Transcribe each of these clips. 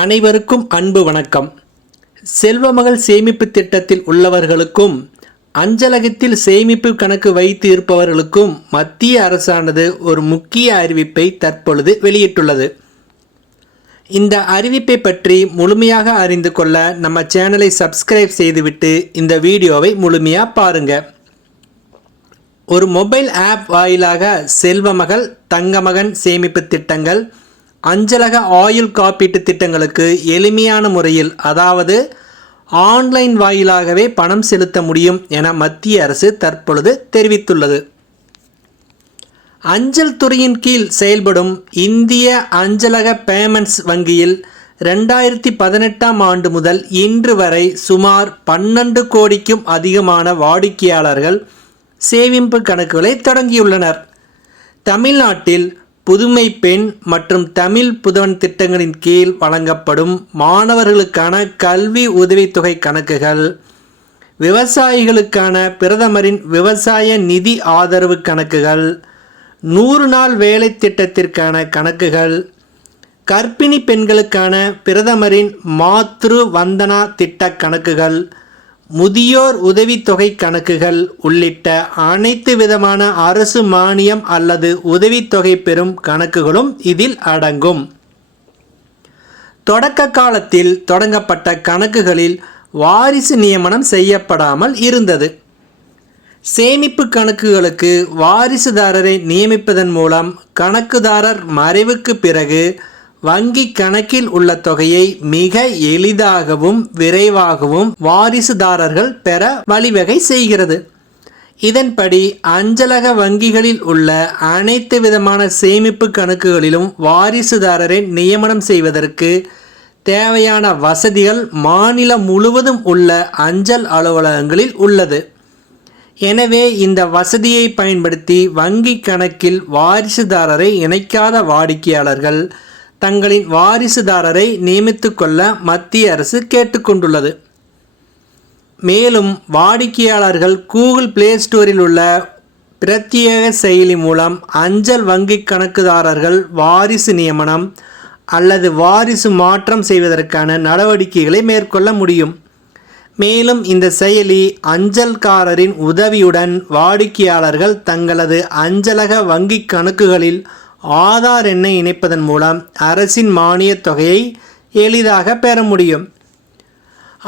அனைவருக்கும் அன்பு வணக்கம். செல்வமகள் சேமிப்பு திட்டத்தில் உள்ளவர்களுக்கும் அஞ்சலகத்தில் சேமிப்பு கணக்கு வைத்து இருப்பவர்களுக்கும் மத்திய அரசானது ஒரு முக்கிய அறிவிப்பை தற்பொழுது வெளியிட்டுள்ளது. இந்த அறிவிப்பை பற்றி முழுமையாக அறிந்து கொள்ள நம்ம சேனலை சப்ஸ்கிரைப் செய்துவிட்டு இந்த வீடியோவை முழுமையாக பாருங்க. ஒரு மொபைல் ஆப் வாயிலாக செல்வமகள், தங்கமகன் சேமிப்பு திட்டங்கள், அஞ்சலக ஆயுள் காப்பீட்டு திட்டங்களுக்கு எளிமையான முறையில், அதாவது ஆன்லைன் வாயிலாகவே பணம் செலுத்த முடியும் என மத்திய அரசு தற்பொழுது தெரிவித்துள்ளது. அஞ்சல் துறையின் கீழ் செயல்படும் இந்திய அஞ்சலக பேமெண்ட்ஸ் வங்கியில் 2018ஆம் ஆண்டு முதல் இன்று வரை சுமார் 12 கோடிக்கும் அதிகமான வாடிக்கையாளர்கள் சேமிப்பு கணக்குகளை தொடங்கியுள்ளனர். தமிழ்நாட்டில் புதுமை பெண் மற்றும் தமிழ் புதவன் திட்டங்களின் கீழ் வழங்கப்படும் மாணவர்களுக்கான கல்வி உதவித்தொகை கணக்குகள், விவசாயிகளுக்கான பிரதமரின் விவசாய நிதி ஆதரவு கணக்குகள், 100 நாள் வேலை திட்டத்திற்கான கணக்குகள், கர்ப்பிணி பெண்களுக்கான பிரதமரின் மாத்ரு வந்தனா திட்ட கணக்குகள், முதியோர் உதவித்தொகை கணக்குகள் உள்ளிட்ட அனைத்து விதமான அரசு மானியம் அல்லது உதவித்தொகை பெறும் கணக்குகளும் இதில் அடங்கும். தொடக்க காலத்தில் தொடங்கப்பட்ட கணக்குகளில் வாரிசு நியமனம் செய்யப்படாமல் இருந்தது. சேமிப்பு கணக்குகளுக்கு வாரிசுதாரரை நியமிப்பதன் மூலம் கணக்குதாரர் மறைவுக்கு பிறகு வங்கி கணக்கில் உள்ள தொகையை மிக எளிதாகவும் விரைவாகவும் வாரிசுதாரர்கள் பெற வழிவகை செய்கிறது. இதன்படி அஞ்சலக வங்கிகளில் உள்ள அனைத்து விதமான சேமிப்பு கணக்குகளிலும் வாரிசுதாரரை நியமனம் செய்வதற்கு தேவையான வசதிகள் மாநிலம் முழுவதும் உள்ள அஞ்சல் அலுவலகங்களில் உள்ளது. எனவே இந்த வசதியை பயன்படுத்தி வங்கி கணக்கில் வாரிசுதாரரை இணைக்காத வாடிக்கையாளர்கள் தங்களின் வாரிசுதாரரை நியமித்துக் கொள்ள மத்திய அரசு கேட்டுக்கொண்டுள்ளது. மேலும் வாடிக்கையாளர்கள் கூகுள் பிளே ஸ்டோரில் உள்ள பிரத்யேக செயலி மூலம் அஞ்சல் வங்கி கணக்குதாரர்கள் வாரிசு நியமனம் அல்லது வாரிசு மாற்றம் செய்வதற்கான நடவடிக்கைகளை மேற்கொள்ள முடியும். மேலும் இந்த செயலி அஞ்சல்காரரின் உதவியுடன் வாடிக்கையாளர்கள் தங்களது அஞ்சலக வங்கி கணக்குகளில் ஆதார் எண்ணை இணைப்பதன் மூலம் அரசின் மானியத் தொகையை எளிதாக பெற முடியும்.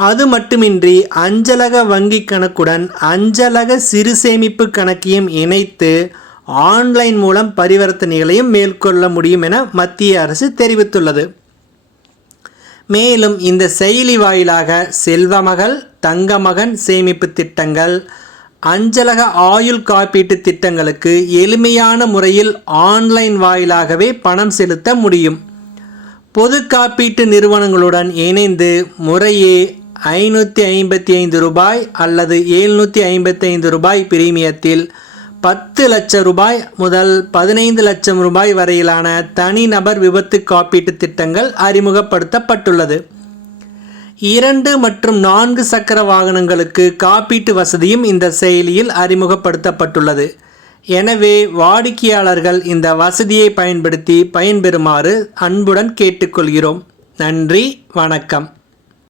அது மட்டுமின்றி அஞ்சலக வங்கி கணக்குடன் அஞ்சலக சிறு சேமிப்பு கணக்கையும் இணைத்து ஆன்லைன் மூலம் பரிவர்த்தனைகளையும் மேற்கொள்ள முடியும் என மத்திய அரசு தெரிவித்துள்ளது. மேலும் இந்த செயலி வாயிலாக செல்வமகள், தங்கமகன் சேமிப்பு திட்டங்கள், அஞ்சலக ஆயுள் காப்பீட்டு திட்டங்களுக்கு எளிமையான முறையில் ஆன்லைன் வாயிலாகவே பணம் செலுத்த முடியும். பொது காப்பீட்டு நிறுவனங்களுடன் இணைந்து முறையே ரூபாய் 555 அல்லது ரூபாய் 755 பிரீமியத்தில் 10 லட்சம் ரூபாய் முதல் 15 லட்சம் ரூபாய் வரையிலான தனிநபர் விபத்து காப்பீட்டு திட்டங்கள் அறிமுகப்படுத்தப்பட்டுள்ளது. 2 மற்றும் 4 சக்கர வாகனங்களுக்கு காப்பீட்டு வசதியும் இந்த செயலியில் அறிமுகப்படுத்தப்பட்டுள்ளது. எனவே வாடிக்கையாளர்கள் இந்த வசதியை பயன்படுத்தி பயன்பெறுமாறு அன்புடன் கேட்டுக்கொள்கிறோம். நன்றி, வணக்கம்.